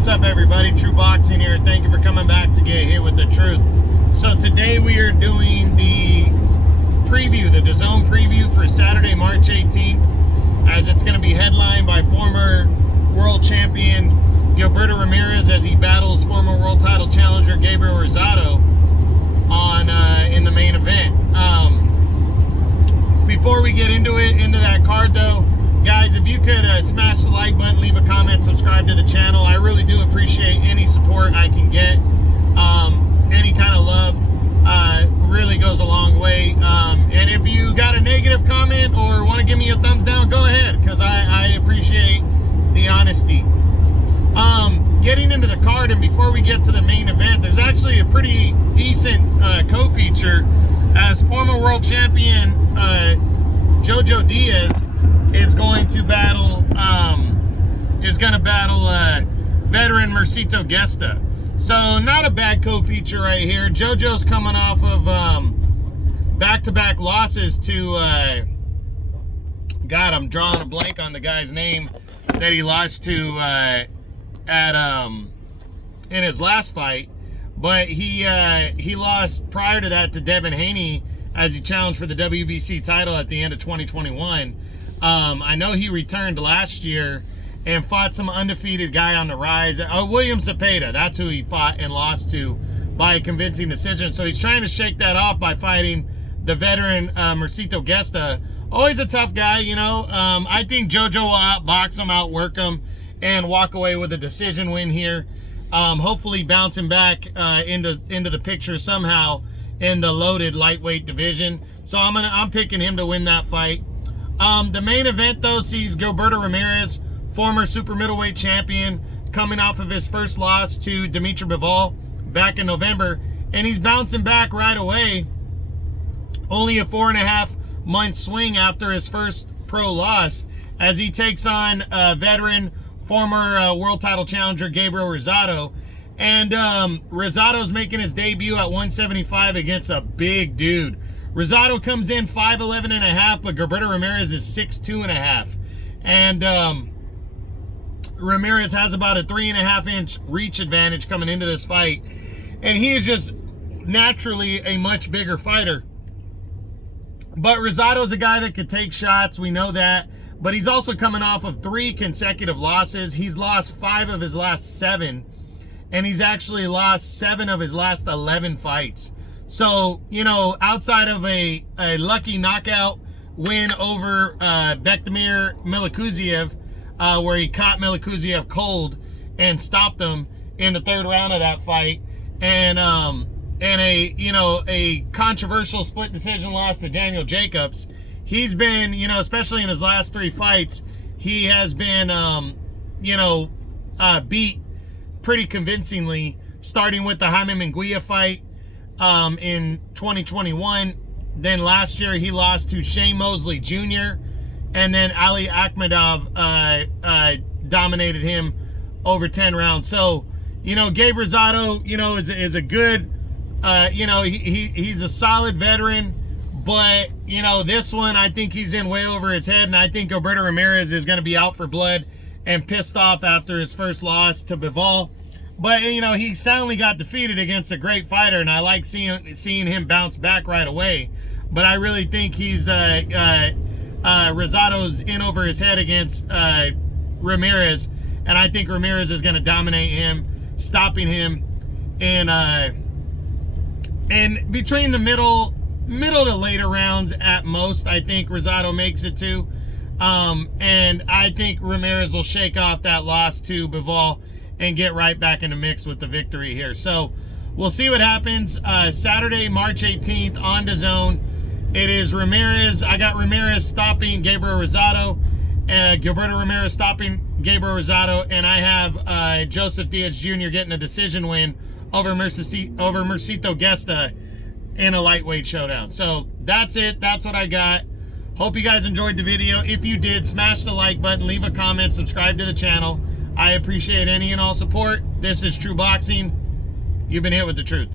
What's up, everybody? True Boxing here. Thank you for coming back to get hit with the truth. So today we are doing the preview, the DAZN preview for Saturday, March 18th, as it's going to be headlined by former world champion Gilberto Ramirez as he battles former world title challenger Gabriel Rosado in the main event. Before we get into that card though, guys, if you could smash the like button, leave a comment, subscribe to the channel. I really do appreciate any support I can get. Any kind of love really goes a long way. And if you got a negative comment or want to give me a thumbs down, go ahead, because I appreciate the honesty. Getting into the card, and before we get to the main event, there's actually a pretty decent co-feature, as former world champion Jojo Diaz is going to battle veteran Mercito Gesta. So not a bad co-feature right here. Jojo's coming off of back-to-back losses to God, I'm drawing a blank on the guy's name that he lost to in his last fight, but he lost prior to that to Devin Haney as he challenged for the WBC title at the end of 2021. I know he returned last year and fought some undefeated guy on the rise. William Zepeda, that's who he fought and lost to by a convincing decision. So he's trying to shake that off by fighting the veteran Mercito Gesta. Always a tough guy, you know. I think Jojo will outbox him, outwork him, and walk away with a decision win here. Hopefully bouncing back into the picture somehow in the loaded lightweight division. So I'm picking him to win that fight. The main event though sees Gilberto Ramirez, former super middleweight champion, coming off of his first loss to Dimitri Bivol back in November, and he's bouncing back right away. Only a 4.5 month swing after his first pro loss, as he takes on veteran former world title challenger Gabriel Rosado. And Rosado's making his debut at 175 against a big dude. Rosado comes in 5'11.5", but Gilberto Ramirez is 6'2.5". And Ramirez has about a 3.5-inch reach advantage coming into this fight. And he is just naturally a much bigger fighter. But Rosado's a guy that could take shots, we know that. But he's also coming off of 3 consecutive losses. He's lost 5 of his last 7. And he's actually lost 7 of his last 11 fights. So, you know, outside of a lucky knockout win over Bektemir Milikuziev, where he caught Milikuziev cold and stopped him in the 3rd round of that fight, and a controversial split decision loss to Daniel Jacobs, he's been, you know, especially in his last 3 fights, he has been, beat pretty convincingly, starting with the Jaime Munguia fight in 2021. Then last year he lost to Shane Mosley Jr., and then Ali Akhmedov dominated him over 10 rounds. So, you know, Gabe Rosado, you know, is a good, he's a solid veteran. But, you know, this one, I think he's in way over his head, and I think Gilberto Ramirez is going to be out for blood and pissed off after his first loss to Bivol. But, you know, he soundly got defeated against a great fighter, and I like seeing him bounce back right away. But I really think he's Rosado's in over his head against Ramirez, and I think Ramirez is going to dominate him, stopping him. And between the middle to later rounds at most, I think Rosado makes it to. And I think Ramirez will shake off that loss to Bivol and get right back in the mix with the victory here. So we'll see what happens. Saturday, March 18th on DAZN. It is Ramirez. I got Ramirez stopping Gabriel Rosado, Gilberto Ramirez stopping Gabriel Rosado, and I have Joseph Diaz Jr. getting a decision win over Mercito Gesta in a lightweight showdown. So that's it. That's what I got. Hope you guys enjoyed the video. If you did, smash the like button, leave a comment, subscribe to the channel. I appreciate any and all support. This is True Boxing. You've been hit with the truth.